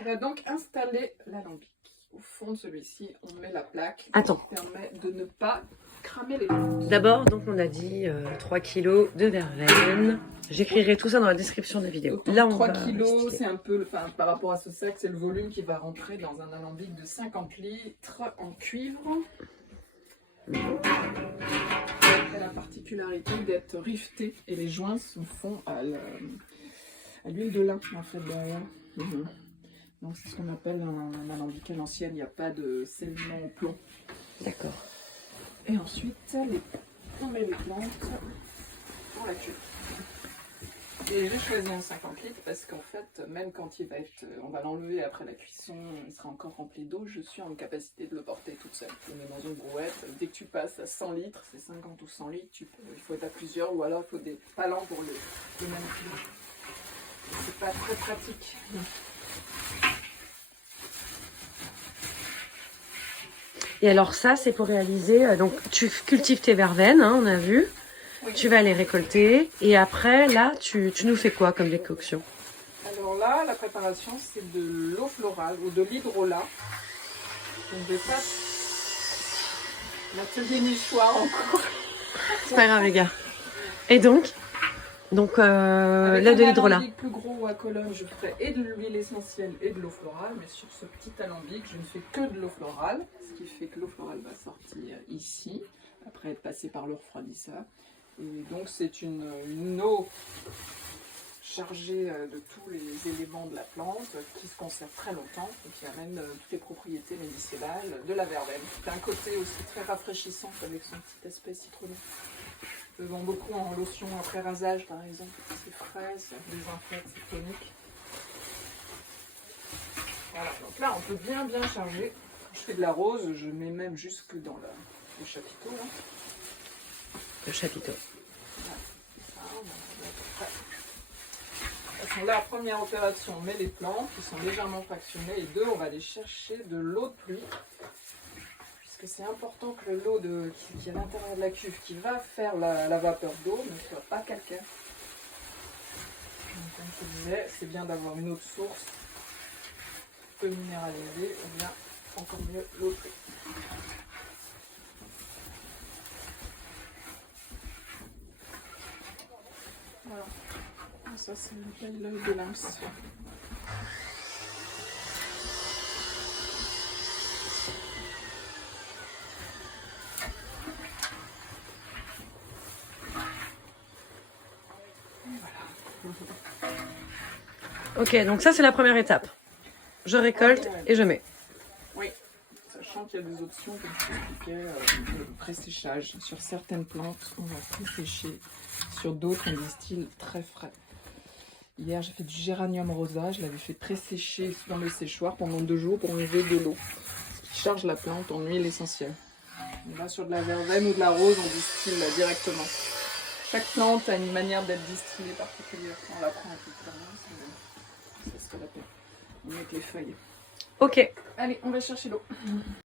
On va donc installer l'alambic. Au fond de celui-ci, on met la plaque Attends. qui permet de ne pas cramer les plantes. D'abord, donc on a dit 3 kg de verveine. J'écrirai tout ça dans la description de la vidéo. Autant Là, on 3 va kilos, styler. c'est un peu, par rapport à ce sac, c'est le volume qui va rentrer dans un alambic de 50 litres en cuivre. Il a la particularité d'être riveté et les joints se font à l'huile de lin en fait derrière. Donc c'est ce qu'on appelle un alambic à l'ancienne, il n'y a pas de scellement au plomb. D'accord. Et ensuite, on met les plantes pour la cuve. Et j'ai choisi un 50 litres parce qu'en fait, même quand on va l'enlever après la cuisson, il sera encore rempli d'eau, je suis en capacité de le porter toute seule. Je le mets dans une brouette. Dès que tu passes à 100 litres, c'est 50 ou 100 litres, il faut être à plusieurs ou alors il faut des palans pour le manipuler. C'est pas très pratique. Et alors ça, c'est pour réaliser... donc tu cultives tes verveines, hein, on a vu. Oui. Tu vas les récolter. Et après, là, tu nous fais quoi comme décoction? Alors là, la préparation, c'est de l'eau florale ou de l'hydrolat. Je ne vais pas l'atelier nichoir encore. C'est pas grave, les gars. Et donc Avec là, de un l'hydrolat. alambic plus gros à colonne, je ferai et de l'huile essentielle et de l'eau florale. Mais sur ce petit alambic, je ne fais que de l'eau florale. Ce qui fait que l'eau florale va sortir ici, après être passée par le refroidisseur. Et donc c'est une eau chargée de tous les éléments de la plante, qui se conserve très longtemps et qui amène toutes les propriétés médicinales de la verveine. C'est un côté aussi très rafraîchissant avec son petit aspect citronné. Je le vends beaucoup en lotion après rasage par exemple, c'est frais, c'est désinfecte, c'est tonique. Voilà, donc là on peut bien charger. Quand je fais de la rose, je mets même jusque dans le chapiteau. Là. Le chapiteau. Voilà, c'est ça, on a à peu près. De toute façon, là, première opération, on met les plantes qui sont légèrement fractionnées et deux, on va aller chercher de l'eau de pluie. Puisque c'est important que l'eau qui est à l'intérieur de la cuve, qui va faire la vapeur d'eau, ne soit pas calcaire. Donc, comme je disais, c'est bien d'avoir une eau de source peu minéralisée, ou bien encore mieux l'eau de pluie. Voilà. Ça, c'est l'œil de lynx. Ok, donc ça, c'est la première étape. Je récolte et je mets. Oui, sachant qu'il y a des options, comme je t'expliquais, de pré-séchage. Sur certaines plantes, on va pré-sécher. Sur d'autres, on distille très frais. Hier, j'ai fait du géranium rosa. Je l'avais fait pré-sécher dans le séchoir pendant 2 jours pour enlever de l'eau. Ce qui charge la plante en huile essentielle. Et là, sur de la verveine ou de la rose, on distille directement. Chaque plante a une manière d'être distillée particulière. On la prend un peu plus c'est ce qu'on appelle. On met avec les feuilles. Ok. Allez, on va chercher l'eau.